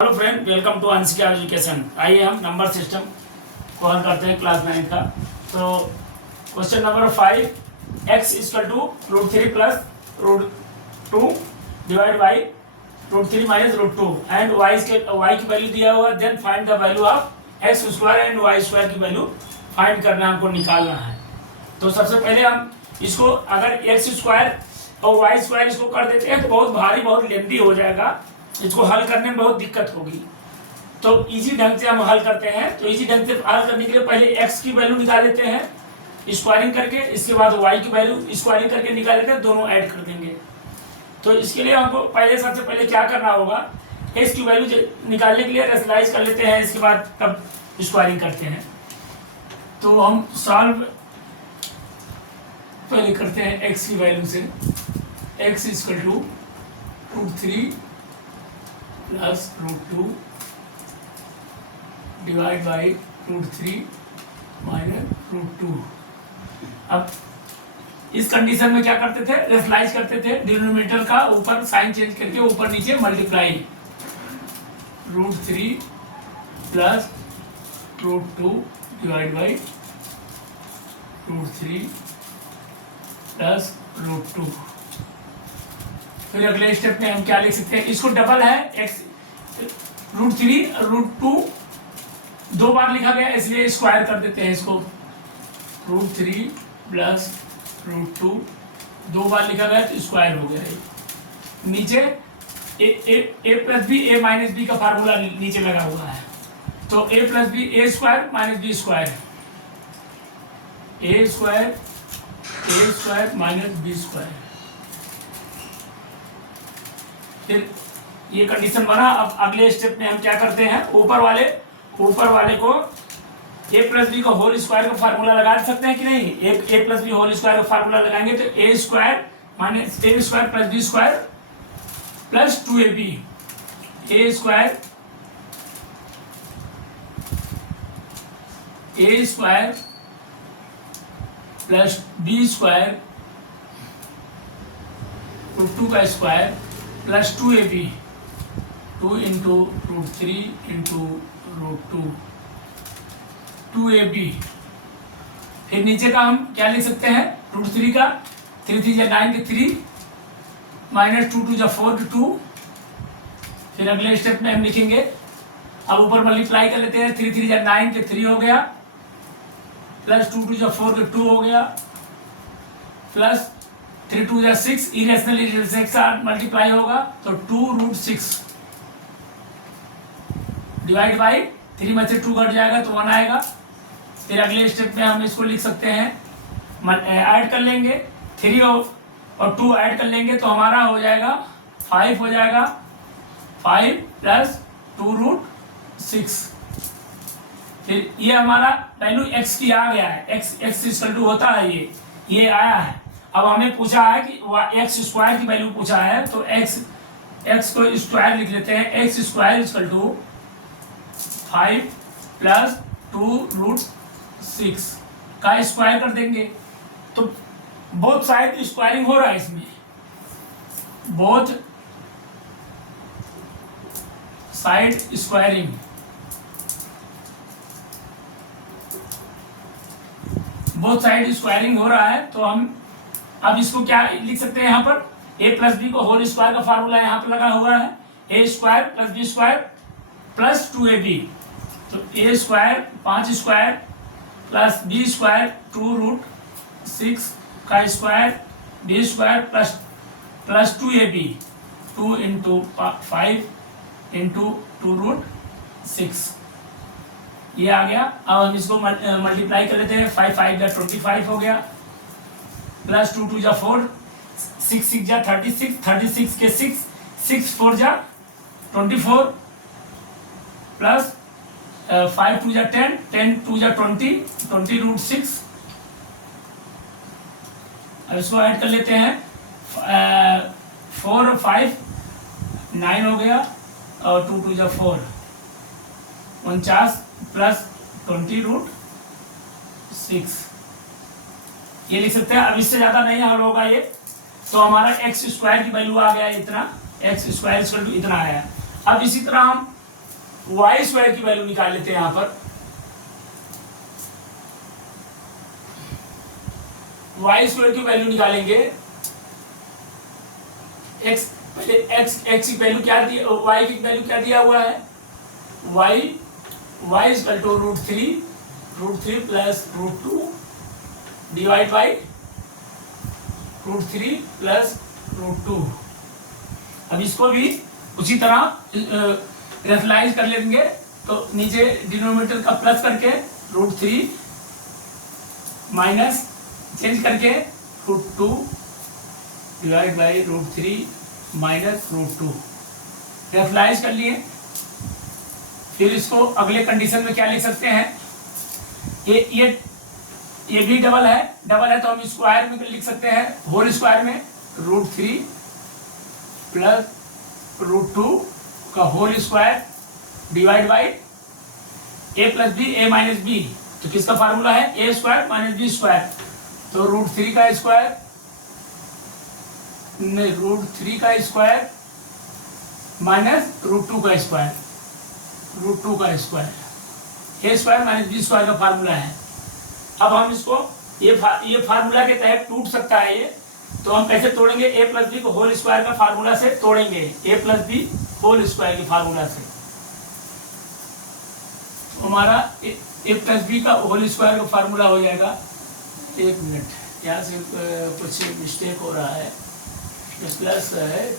Hello friend, welcome to Anshika education. आइए हम number system को हल करते हैं क्लास 9 का। तो question number 5, x equal to √3 plus √2 divide by √3 minus √2 and y की वैल्यू दिया हुआ। Then find the value of x square and y square की वैल्यू फाइंड करना है, हमको निकालना है। तो सबसे पहले हम इसको अगर एक्स स्क्वायर और वाई स्क्वायर इसको कर देते हैं तो बहुत भारी, बहुत लेंदी हो जाएगा, इसको हल करने में बहुत दिक्कत होगी। तो इजी ढंग से हम हल करते हैं। तो इजी ढंग से हल करने के लिए पहले x की वैल्यू निकाल लेते हैं स्क्वायरिंग करके, इसके बाद y की वैल्यू स्क्वायरिंग करके निकाल लेते हैं, दोनों ऐड कर देंगे। तो इसके लिए हमको सबसे पहले क्या करना होगा, x की वैल्यू निकालने के लिए रेशनलाइज कर लेते हैं, इसके बाद तब स्क्वायरिंग करते हैं। तो हम सॉल्व पहले करते हैं x की वैल्यू से। x equal to √3 plus √2 divide by √3 minus √2। अब इस कंडीशन में क्या करते थे, रेशनलाइज करते थे, डिनोमिनेटर का ऊपर साइन चेंज करके ऊपर नीचे multiply. √3 plus √2 divide by √3 plus √2। फिर अगले स्टेप में हम क्या लिख सकते हैं, इसको डबल है x √3 √2 दो बार लिखा गया इसलिए स्क्वायर कर देते हैं इसको। √3 प्लस √2 दो बार लिखा गया तो स्क्वायर हो गया है। नीचे a plus b a minus b का फार्मूला नीचे लगा हुआ है। तो a plus b a square minus b square, a square minus b square. फिर ये कंडीशन बना। अब अगले स्टेप में हम क्या करते हैं, ऊपर वाले को a प्लस बी का होल स्क्वायर का फार्मूला लगा सकते हैं कि नहीं। a plus b whole square का फार्मूला लगाएंगे तो a square minus a square plus b square plus 2ab, a square plus b square √2 का square plus 2ab, 2 into √3 into √2, 2ab। फिर नीचे का हम क्या लिख सकते हैं, √3 का 3 3 9 के 3 माइनस 2 2 4 के 2। फिर अगले स्टेप में हम लिखेंगे, अब ऊपर मल्टीप्लाई कर लेते हैं, 3 3 9 के 3 हो गया, प्लस 2 2 4 के 2 हो गया, प्लस 3 2 6, इरेशनल से मल्टीप्लाई होगा तो 2√6 डिवाइड बाई 3 में से 2 घट जाएगा तो 1 आएगा। फिर अगले स्टेप में हम इसको लिख सकते हैं, ऐड कर लेंगे 3 और 2 ऐड कर लेंगे तो हमारा हो जाएगा 5 हो जाएगा, 5 प्लस 2√6। फिर ये हमारा वैल्यू x की आ गया है, x इक्वल टू होता है ये आया है। अब हमें पूछा है कि एक्स स्क्वायर की वैल्यू पूछा है तो x को स्क्वायर लिख लेते हैं। x square equal to 5 plus 2√6 का स्क्वायर कर देंगे। तो बोथ साइड स्क्वायरिंग हो रहा है इसमें, both side squaring, both side squaring हो रहा है। तो हम अब इसको क्या लिख सकते हैं, यहाँ पर a प्लस बी को होल स्क्वायर का फार्मूला यहाँ पर लगा हुआ है, a square plus b square plus 2ab। तो a square 5 square plus b square 2√6 का square, b square plus 2ab, 2 into 5 into 2√6 ये आ गया। अब हम इसको मल्टीप्लाई कर लेते हैं, 5 5 या 25 हो गया, प्लस 2 2 4, 6 6 या 36, 36 के 6 4 या 24, प्लस 5 2 या 10, 10 2 या 20, 20√6। अब इसको ऐड कर लेते हैं, 4 5 9 हो गया और 2 2 या 4, 49 प्लस 20√6 ये लिख सकते हैं। अब इससे ज्यादा नहीं हल होगा ये, तो हमारा x स्क्वायर की वैल्यू आ गया इतना, x स्क्वायर इतना आया। अब इसी तरह हम वाई स्क्वायर की वैल्यू निकाल लेते हैं। यहां पर वाई स्क्वायर की वैल्यू निकालेंगे। एक्स पहले एक्स की वैल्यू क्या दी, वाई की वैल्यू क्या दिया हुआ है, y equal to √3 plus √2 divide by √3 plus √2। अब इसको भी उसी तरह रेफलाइज कर लेंगे, तो नीचे डिनोमिनेटर का प्लस करके √3 माइनस चेंज करके √2 डिवाइड बाई √3 माइनस √2 रेफलाइज कर लिए। फिर इसको अगले कंडीशन में क्या लिख सकते हैं, ये भी डबल है तो हम स्क्वायर में लिख सकते हैं, होल स्क्वायर में √3 प्लस √2 का whole square divide by a plus b a minus b. तो किसका फार्मूला है, a square minus b square. तो √3 का स्क्वायर नहीं, √3 का स्क्वायर माइनस √2 का स्क्वायर, √2 का square, a square minus b square का फार्मूला है। अब हम इसको ये फार्मूला के तहत टूट सकता है ये, तो हम कैसे तोड़ेंगे, a प्लस बी को होल स्क्वायर का फार्मूला से तोड़ेंगे, a plus b whole square के फार्मूला से। तो हमारा a प्लस बी का होल स्क्वायर का फार्मूला हो जाएगा, एक मिनट यहाँ से कुछ मिस्टेक हो रहा है, प्लस है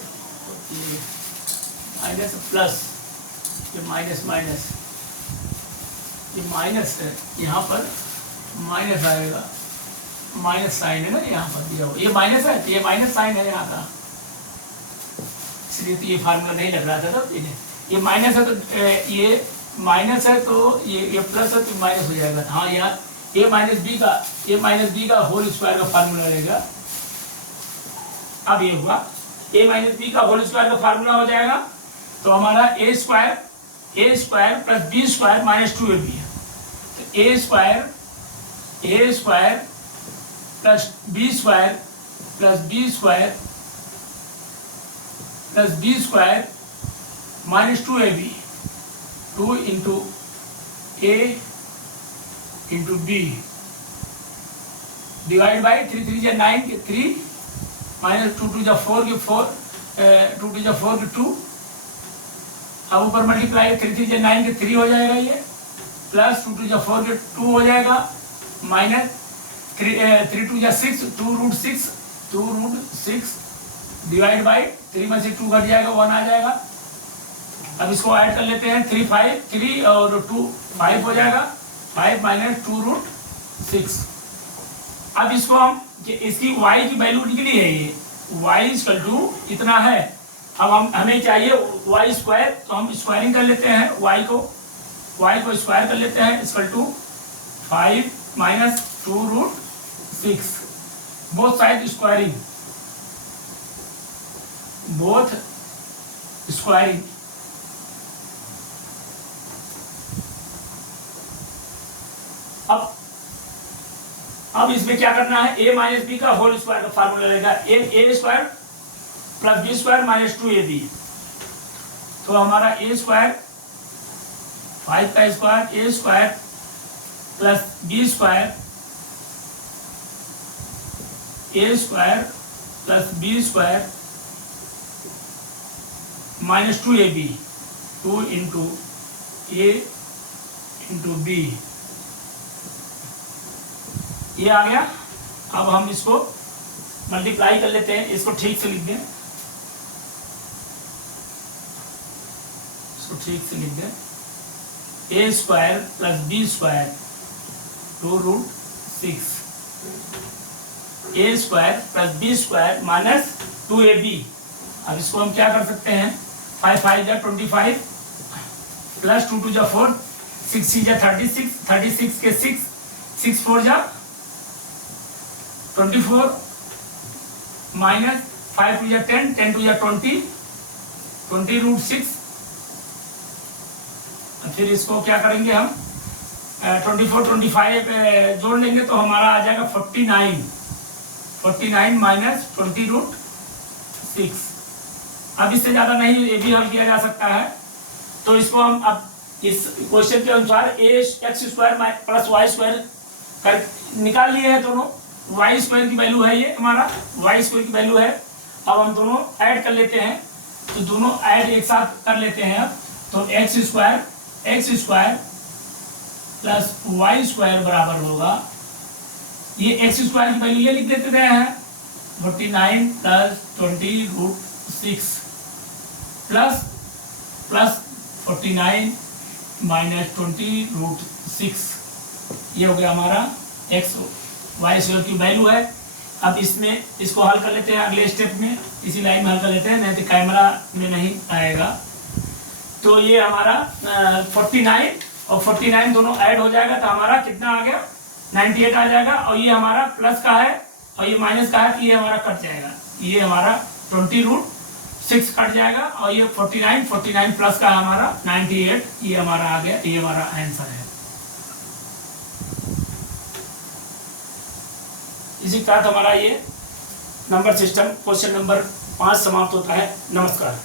माइनस प्लस, ये माइनस माइनस, ये माइनस है, यहाँ पर माइनस आएगा, माइनस साइन है ना यहाँ पर दिया हुआ, ये माइनस है तो ये माइनस साइन है यहाँ का, इसलिए तो ये फार्मूला नहीं लग रहा था। तो ये माइनस है तो ये माइनस है तो ये प्लस है तो माइनस हो जाएगा। हाँ, यहाँ a माइनस बी का होल स्क्वायर का फार्मूला रहेगा। अब ये हुआ a माइनस बी का होल स्क्वायर का फार्मूला हो जाएगा, तो हमारा a square plus b square minus 2ab है। तो a square plus b square plus b square minus 2ab, 2 into a into b divide by 3 3 जा 9 के 3 माइनस 2 2 जा 4 के 4 2 2 जा 4 के 2। अब ऊपर मल्टीप्लाई 3 3 जा 9 के 3 हो जाएगा ये, प्लस 2 2 जा 4 के 2 हो जाएगा, माइनस 3 2 जा 6 2 रूट 6 डिवाइड बाई 3 में से 2 घट जाएगा, 1 आ जाएगा। अब इसको ऐड कर लेते हैं, 3 और 2 5 हो जाएगा, 5 माइनस 2 रूट 6। अब इसको हम इसकी y की वैल्यू निकली है, ये y इक्वल टू इतना है। अब हमें चाहिए y स्क्वायर, तो हम स्क्वायरिंग कर लेते हैं, y को स्क्वायर कर लेते हैं, equal to 5 minus 2 root 6, both side squaring, अब इसमें क्या करना है, a माइनस बी का होल स्क्वायर का फार्मूला रहेगा, a square plus b square minus 2ab। तो हमारा a स्क्वायर 5 का square, a square plus b square, a square plus b square minus 2ab, 2 into a into b, ये आ गया। अब हम इसको मल्टीप्लाई कर लेते हैं, इसको ठीक से लिख दें, a square plus b square 2 root 6, a square plus b square minus 2ab। अब इसको हम क्या कर सकते हैं, 5 5 जा 25 प्लस 2 2 जा 4, 6 6 जा 36, 36 के 6 4 जा 24 माइनस 5 2 या 10 10 2 या 20 रूट 6। फिर इसको क्या करेंगे हम, 24 25 जोड़ लेंगे तो हमारा आ जाएगा 49 माइनस 20 रूट 6। अब इससे ज्यादा नहीं, ये भी हल किया जा सकता है। तो इसको हम अब इस क्वेश्चन के अनुसार A X square plus Y square कर निकाल लिए हैं दोनों। वाई स्क्वायर की वैल्यू है ये हमारा, वाई स्क्वायर की वैल्यू है। अब हम दोनों ऐड कर लेते हैं, तो दोनों ऐड एक साथ कर लेते हैं। अब तो x square plus Y square बराबर होगा, ये एक्स स्क्वायर की वैल्यू ये लिख देते हैं 49 प्लस 20√6 प्लस 49 माइनस 20√6, ये हो गया हमारा एक्स वाई स्क्वायर की वैल्यू है। अब इसमें इसको हल कर लेते हैं अगले स्टेप में, इसी लाइन में हल कर लेते हैं, नहीं तो कैमरा में नहीं आएगा। तो ये हमारा 49 और 49 दोनों ऐड हो जाएगा, तो हमारा कितना आ गया 98 आ जाएगा। और ये हमारा प्लस का है और ये माइनस का है, तो ये हमारा कट जाएगा, ये हमारा 20√6 कट जाएगा। और ये 49 प्लस का है हमारा 98, ये हमारा आ गया, ये हमारा आंसर है। इसी के साथ हमारा ये नंबर सिस्टम क्वेश्चन नंबर 5 समाप्त होता है। नमस्कार।